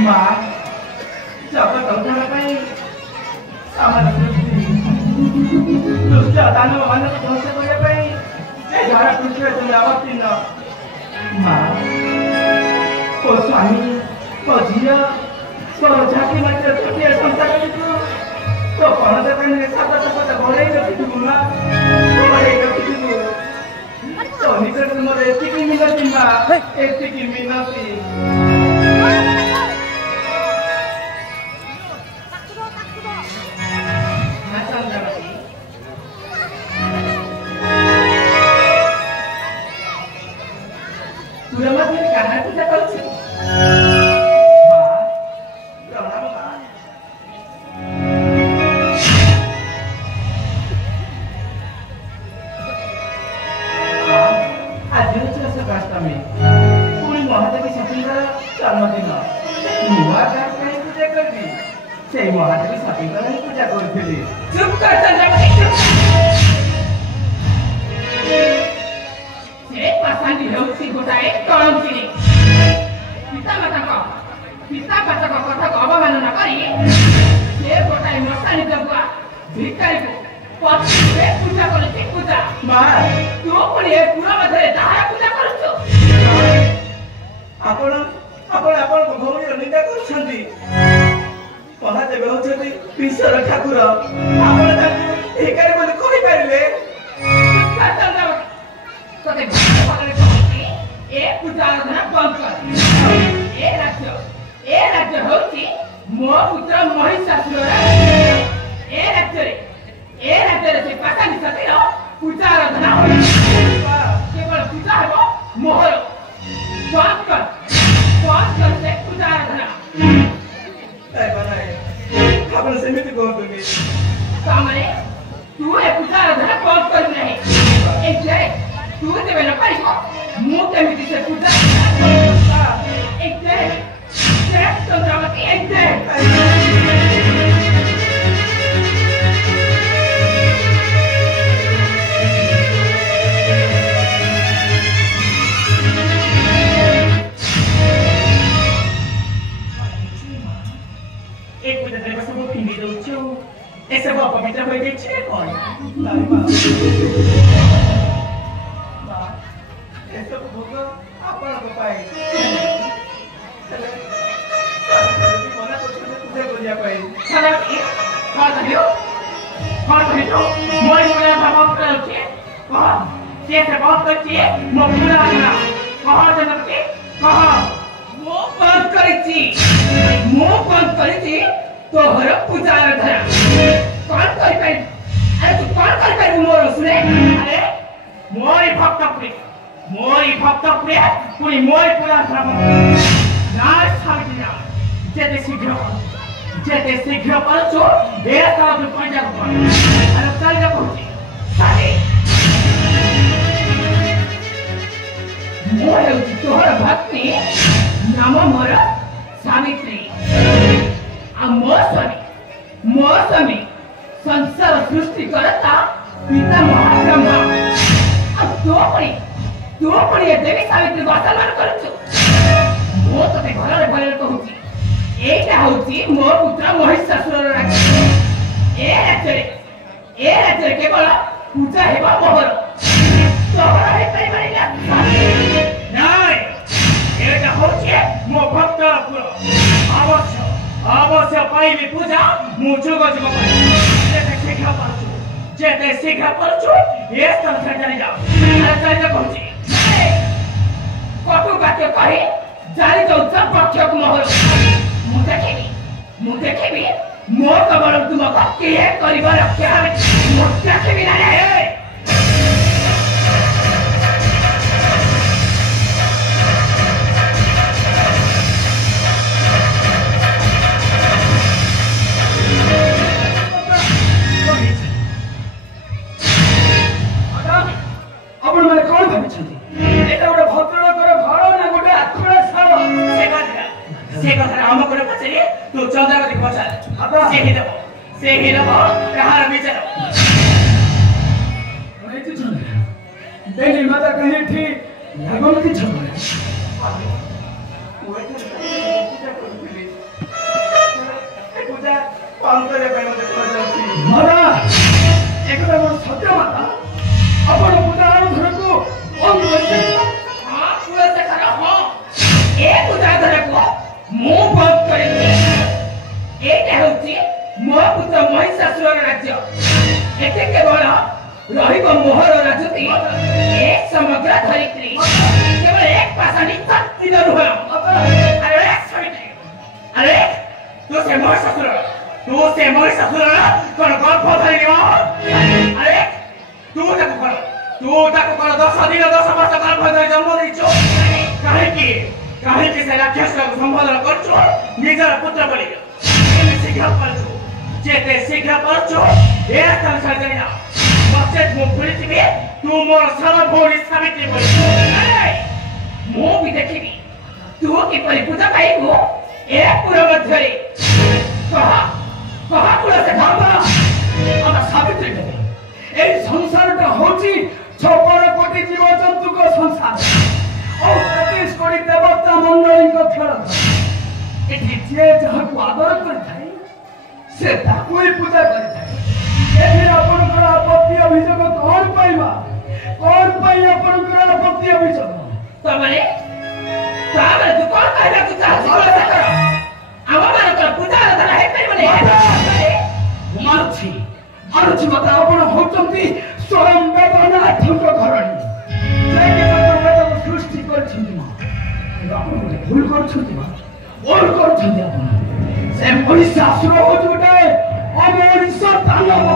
माँ जगत उद्धार पाई सामान सृष्टि दुष्ट दानव मानव ध्वंस करने पाई ए धारा पृथ्वी तुम अवतीर्ण माँ ओ स्वामी ओ झिया ओ झाकी मात्र छोटिया संसार को तो कौन से कहीं सादा सादा घोड़े रखी थी माँ घोड़े रखी थी तो निकट तुम्हारे ऐसी की मिनती माँ ऐसी की मिनती ମୁଁ ବନ୍ଦ କରିବି। ଏଇଟା ହେଉଛି ମୋ ପୁତ୍ର ମହିଷାସୁରର ରାଜ୍ୟ। ଏଠି କେବଳ ରହିବ ମୋହର ରାଜୁତି ଏକ ସମଗ୍ର ଧରିତ୍ରୀ। କେବଳ ଏକ ପାଷାଣୀ ଶକ୍ତିର ରୁହ। ଆରେ ତୁ ସେ ମହିଷାସୁର କଣ ଗର୍ଭ ଧରିବ? ଆରେ ତୁ ତାକୁ କଣ 10 ଦିନ 10 ବର୍ଷ ଗର୍ଭ ଧରି ଜନ୍ମ ଦେଇଛୁ। କାହିଁକି ସେ ରାକ୍ଷସକୁ ସମ୍ବୋଧନ କରୁଛୁ ନିଜର ପୁତ୍ର ବୋଲି? ଶୀଘ୍ର କରୁଛୁ, ଯେତେ ଶୀଘ୍ର କରୁଛୁ ଏ ସଂସାର ଜାଣିନା ନଚେତ୍ ମୁଁ ଭୁଲିଯିବି ତୁ ମୋର ସାନ ଭଉଣୀ ସାବିତ୍ରୀ ବୋଲି। ମୁଁ ବି ଦେଖିବି ତୁ କିପରି ପୂଜା ପାଇବୁ ଏ ପୁର ମଧ୍ୟରେ। ସାବିତ୍ରୀ এই সংসারটা হচ্ছে 56 কোটি জীবজନ୍ତୁଙ୍କ ସଂସାର ଆଉ 33 କୋଟି ଦେବତା ମଣ୍ଡଳୀଙ୍କ ଖେଳ। ଏଠି ଯିଏ ଯାହାକୁ ଆଦର କରିଥାଏ ସେ ତାକୁ ହିଁ ପୂଜା କରିଥାଏ। ଏଠି ଆପଣଙ୍କର ଆପତ୍ତି ଅଭିଯୋଗ କଣ ପାଇବା? କଣ ପାଇଁ ଆପଣଙ୍କର ଆପତ୍ତି ଅଭିଯୋଗ? ତାମାନେ ତୁ କଣ କହିବାକୁ ଚାହୁଁଛୁ? ଆମମାନଙ୍କର ପୂଜା ଆରାଧନା ହେଇପାରିବନି। ମାରୁଛି ମତେ ଆପଣ ହଉଛନ୍ତି ସ୍ୱୟଂ ବେଦନାଥଙ୍କ ଘରଣୀ। ବେଦକୁ ସୃଷ୍ଟି କରିଛନ୍ତି ମା। ଆପଣ ଗୋଟେ ଭୁଲ କରୁଛନ୍ତି ମା, ଭୁଲ କରୁଛନ୍ତି ଆପଣ। ସେ ମହିଷାସୁର ହଉଛି ଗୋଟେ ଅମଣିଷ ଦାନବ।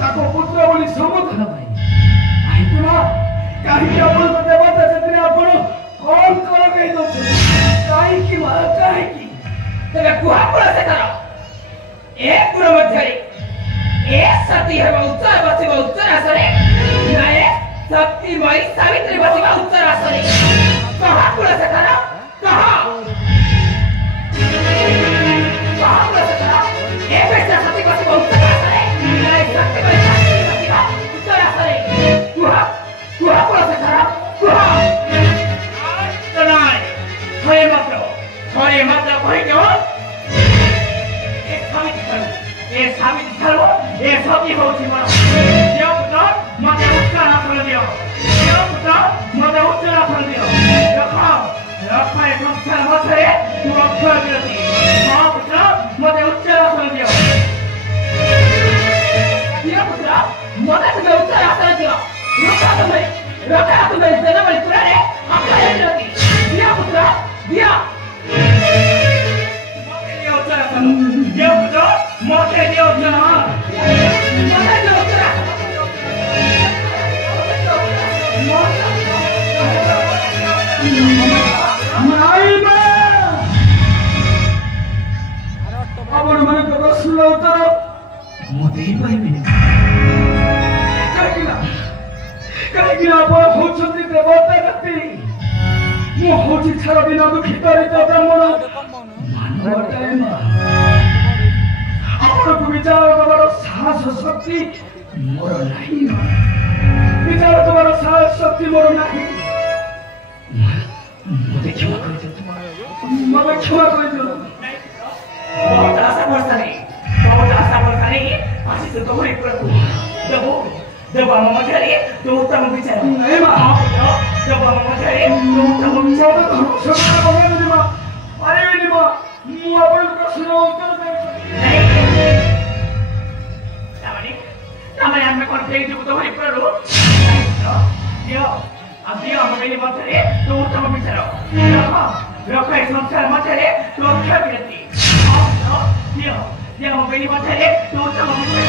ତାକୁ ପୁତ୍ର ବୋଲି ସମ୍ବୋଧନ ପାଇଁ କାହିଁକି ମା? କାହିଁକି ଆପଣଙ୍କ ଦେବତା ସେଥିରେ ଆପଣ କଣ ଲଗେଇ ଦଉଛନ୍ତି? କାହିଁକି ମା? କାହିଁକି? ତେବେ କୁହାକୁଳ ସେ କର ଏ ପୁର ମଧ୍ୟରେ ଏ ସତୀ ହେବ ଉତ୍ତର ବସିବ ଉତ୍ତର ଆସରେ, ନା ଏ ଶକ୍ତିମୟୀ ସାବିତ୍ରୀ ବସିବ ଉତ୍ତର ଆସରେ। କୁହାକୁଳ ସେ କର, କୁହାକୁଳ ସେ କର। ଏ ବେଶା ସତୀ ବସିବ ଉତ୍ତର ଆସରେ, ନା ଏ ଶକ୍ତିମୟୀ ସାବିତ୍ରୀ ବସିବ ଉତ୍ତର ଆସରେ। କୁହାକୁଳ ସେ କର, କୁହ। ଥରେ ମାତ୍ର କହିଦିଅ ଏ ସାବିତ୍ରୀ ଠାରୁ ଏ ସତୀ ହେଉଛି ମୋର। ଝିଅ ପୁତ୍ର ମତେ ଉତ୍ତର ଆସନ ଦିଅ। ରଖ ଏ ସଂସାର ମଧ୍ୟରେ ତୁ ଅକ୍ଷୟ ବିରତି। ମୋ ପୁତ୍ର ମତେ ଉତ୍ତର ଆସନ ଦିଅ। ଝିଅ ପୁତ୍ର ମତେ ତୁମେ ଉତ୍ତର ଆସନ ଦିଅ। ରଖ ତୁମେ ବେଦବଳି ପୁରାରେ ଅକ୍ଷୟ ବିରତି। ଝିଅ ପୁତ୍ର ଦିଅ। Mate Dio ଆପଣ ମାନଙ୍କ ପ୍ରଶ୍ନର ଉତ୍ତର ମୁଁ ଦେଇପାରିବିନି। କାହିଁକି ଆପଣ ହଉଛନ୍ତି ଦେବତା ଜାତି, ମୁଁ ହଉଛି ଛାର ବିନା ଦୁଃଖିତ ବ୍ରାହ୍ମଣ ମାନବ। ଆପଣଙ୍କୁ ବିଚାର ଦେବାର ସାହସ ଶକ୍ତି ମୋର ନାହିଁ। ବିଚାର ଦେବାର ସାହସ ଶକ୍ତି ମୋର ନାହିଁ। ମତେ କ୍ଷମା କରିଦିଅନ୍ତୁ। ବହୁତ ଆଶା ଭରସା ନେଇ ଆସିଛୁ ତ ଘରେ ପୁରାକୁ ଦେବ ଆମ ମଧ୍ୟରେ ତୁ ଉତ୍ତମ ବିଚାର। ଦେବ ଆମ ମଧ୍ୟରେ ତୁ ଉତ୍ତମ ବିଚାର। ପାରିବିନି ମା, ମୁଁ ଆପଣଙ୍କ ପ୍ରଶ୍ନର ଉତ୍ତର ଦେବି। ତାମାନେ ଆମେ କଣ ଫେରିଯିବୁ ତ ଘରେ ପୁରାରୁ? ଦିଅ ଆମ ବେଲି ମଧ୍ୟରେ ତୁ ଉତ୍ତମ ବିଚାର। ରଖ ଏ ସଂସାର ମଧ୍ୟରେ ତୁ ଅକ୍ଷୟ ବିରତି। ଦିଅ ଆମ ବେଲି ମଧ୍ୟରେ ତୁ ଉତ୍ତମ ବିଚାର।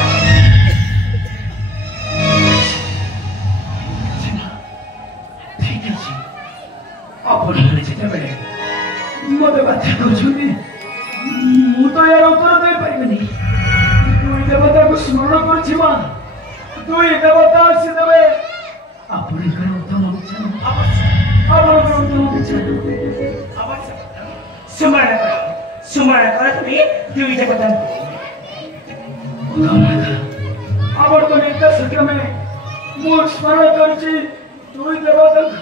ଠିକ ଅଛି, ଆପଣମାନେ ଯେତେବେଳେ ମତେ ବାଧ୍ୟ କରୁଛନ୍ତି ମୁଁ ତ ଏହାର ଉତ୍ତର ଦେଇପାରିବିନି। ଦୁଇ ଦେବତାକୁ ସ୍ମରଣ କରୁଛି ମା, ଦୁଇ ଦେବତା ଆସିଦେବେ ଆପଣଙ୍କର ଉତ୍ତମ ବିଚାର। ସୁମରଣ କର তুমি ଦୁଇ ଦେବତାଙ୍କୁ। ଆପଣଙ୍କ ନିର୍ଦ୍ଦେଶ କ୍ରମେ ମୁଁ ସ୍ମରଣ କରୁଛି ଦୁଇ ଦେବତାଙ୍କୁ।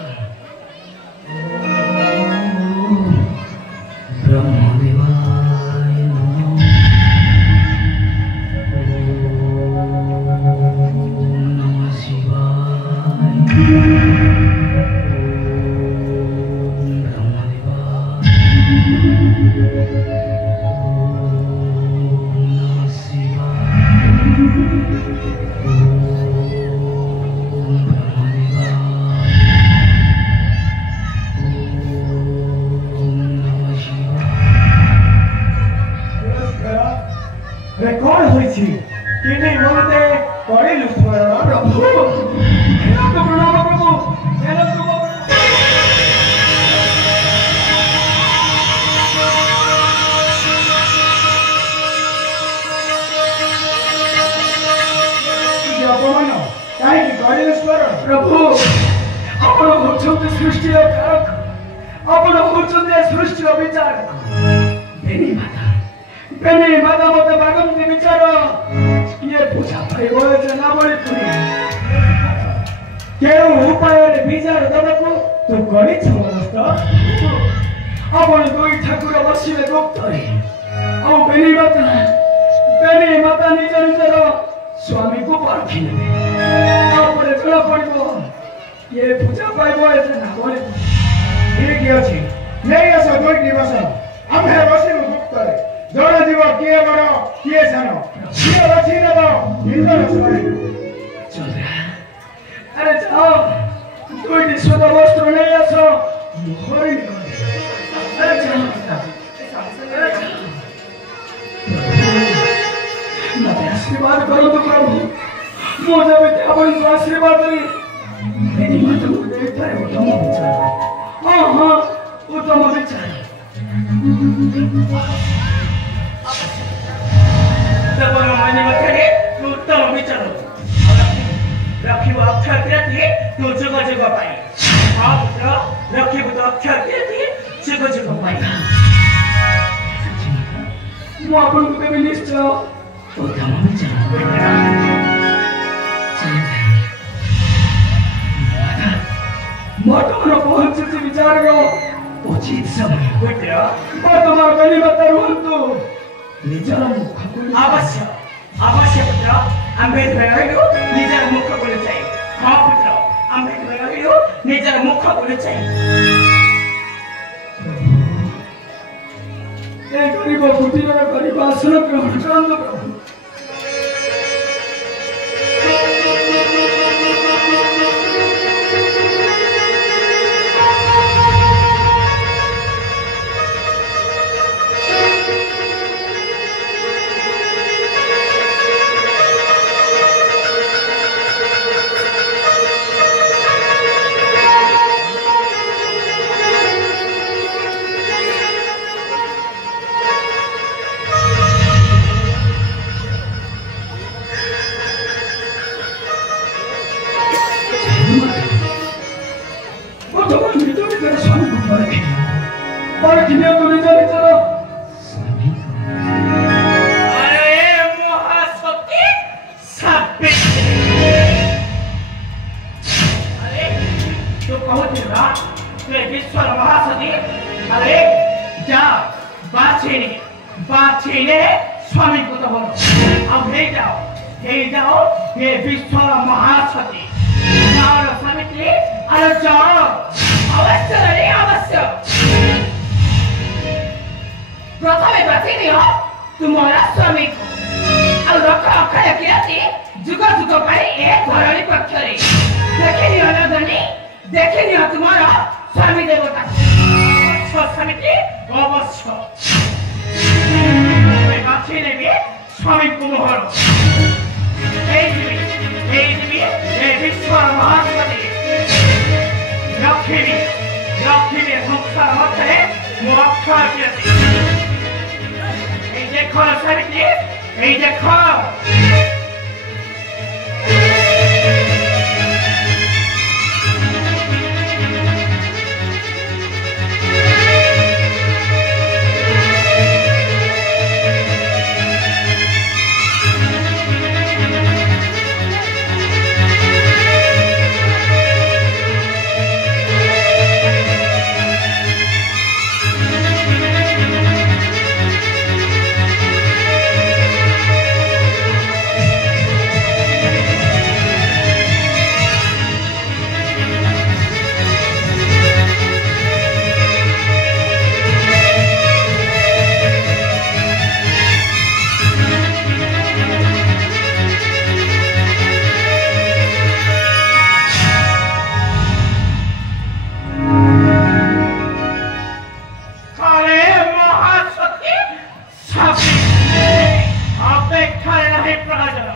অপেক্ষায় নাহি প্রয়োজন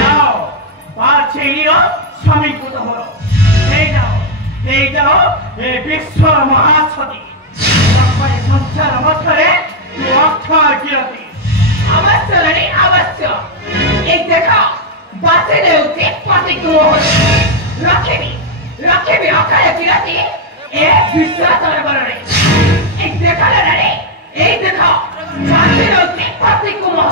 যাও পাছে গিয়ে সমীকৃত হলো এই যাও এই বিশ্ব মহাসতী সংসার মধ্যে অক্ষর কিরতি अवश्य लड़ी अवश्य एक देखो बातें ने उसे पाते क्यों हो रखे भी अखाए किराती एक विश्वास और बरने एक देखा लड़ी एक देखो बातें ने उसे पाते क्यों हो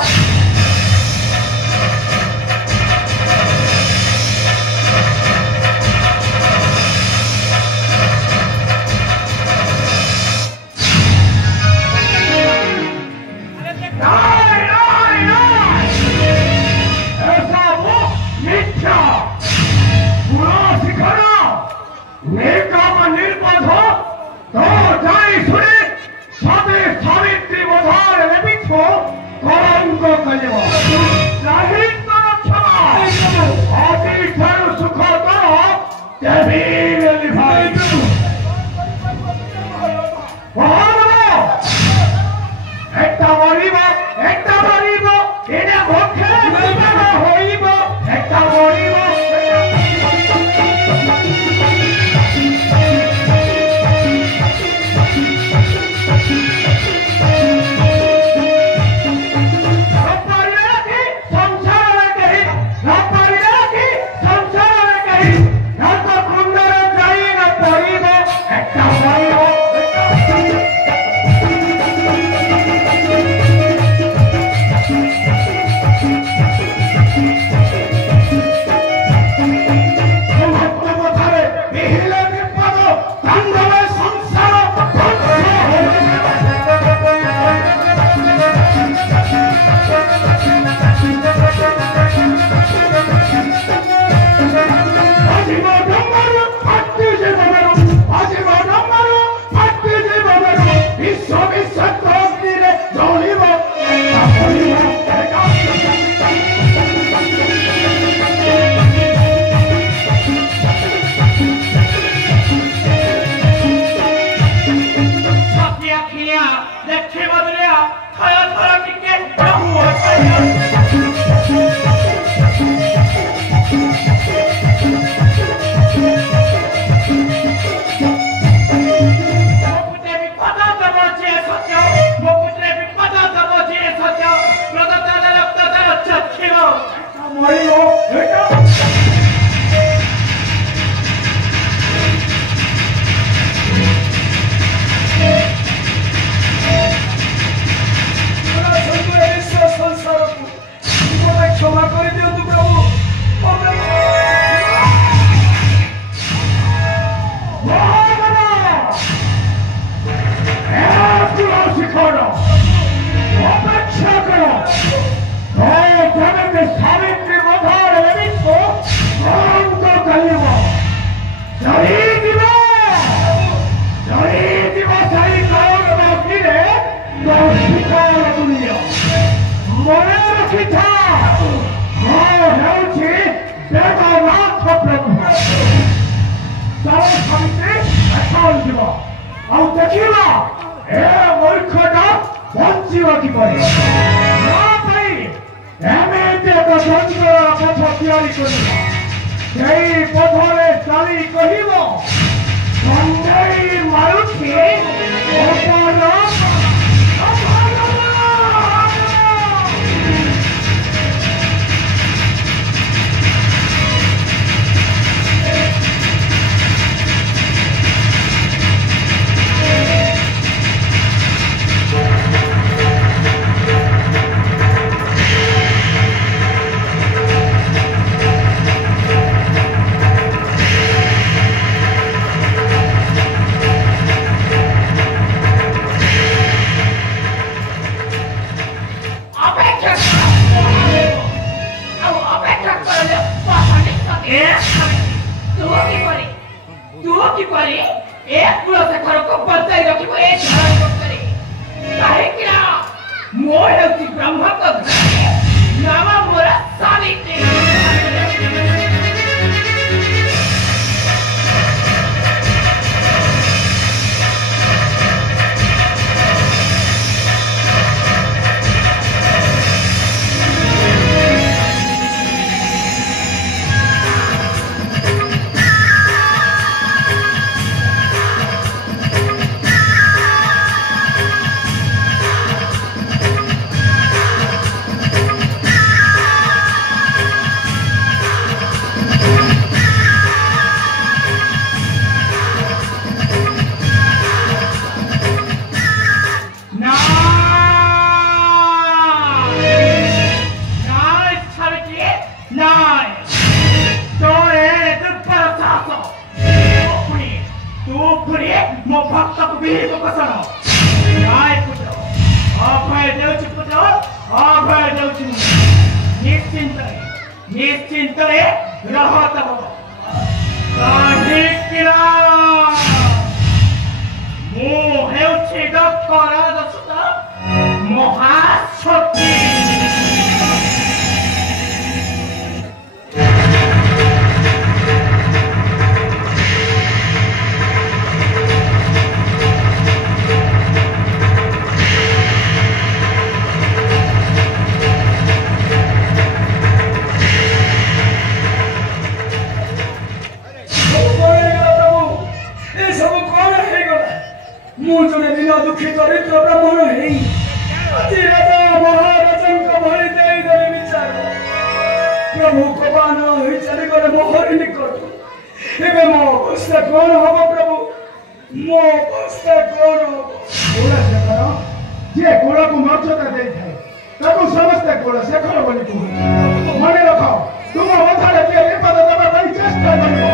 ନିଶ୍ଚିନ୍ତରେ ରହତବ କାହିଁକିନା ମୁଁ ହେଉଛି ଦକ୍ଷ ରାଜସୁତ ମହାଶକ୍ତି। ମୁଁ ଜଣେ ଦିନ ଦୁଃଖୀ ଦରିଦ୍ର ବ୍ରାହ୍ମଣ ହେଇ ଆଜି ରାଜା ମହାରାଜାଙ୍କ ଭଳି ଦେଇଦେଲି ବିଚାର। ପ୍ରଭୁ କବାନ ହୋଇ ଚାଲିଗଲେ ମୋହରି ନିକଟ। ଏବେ ମୋ ଅବସ୍ଥା କଣ ହବ ପ୍ରଭୁ? ମୋ ଅବସ୍ଥା କଣ ହବ? କୁଳଶେଖର ଯିଏ କୁଳକୁ ମର୍ଯ୍ୟାଦା ଦେଇଥାଏ ତାକୁ ସମସ୍ତେ କୁଳଶେଖର ବୋଲି କୁହନ୍ତି। ମନେ ରଖ, ତୁମ ମଥାରେ ଯିଏ ବିପଦ ଦେବା ପାଇଁ ଚେଷ୍ଟା କରିବ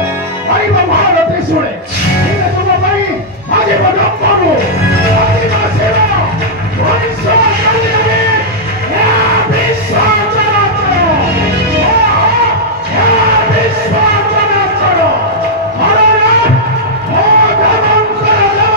କହିବ ମହାରଥୀ ଶୁଣେ, ଏଇଟା ତୁମ ପାଇଁ ଆଜିବ ନମ୍ବରୁ ଆଜିବ ଶିବ ମଣିଷ ଚାଲିବେ ବିଶ୍ୱ ଚରାଚର ବିଶ୍ୱ ଚରାଚର ହରରେ ମହାଦେବଙ୍କର ଦେବ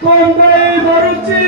Con dei marucci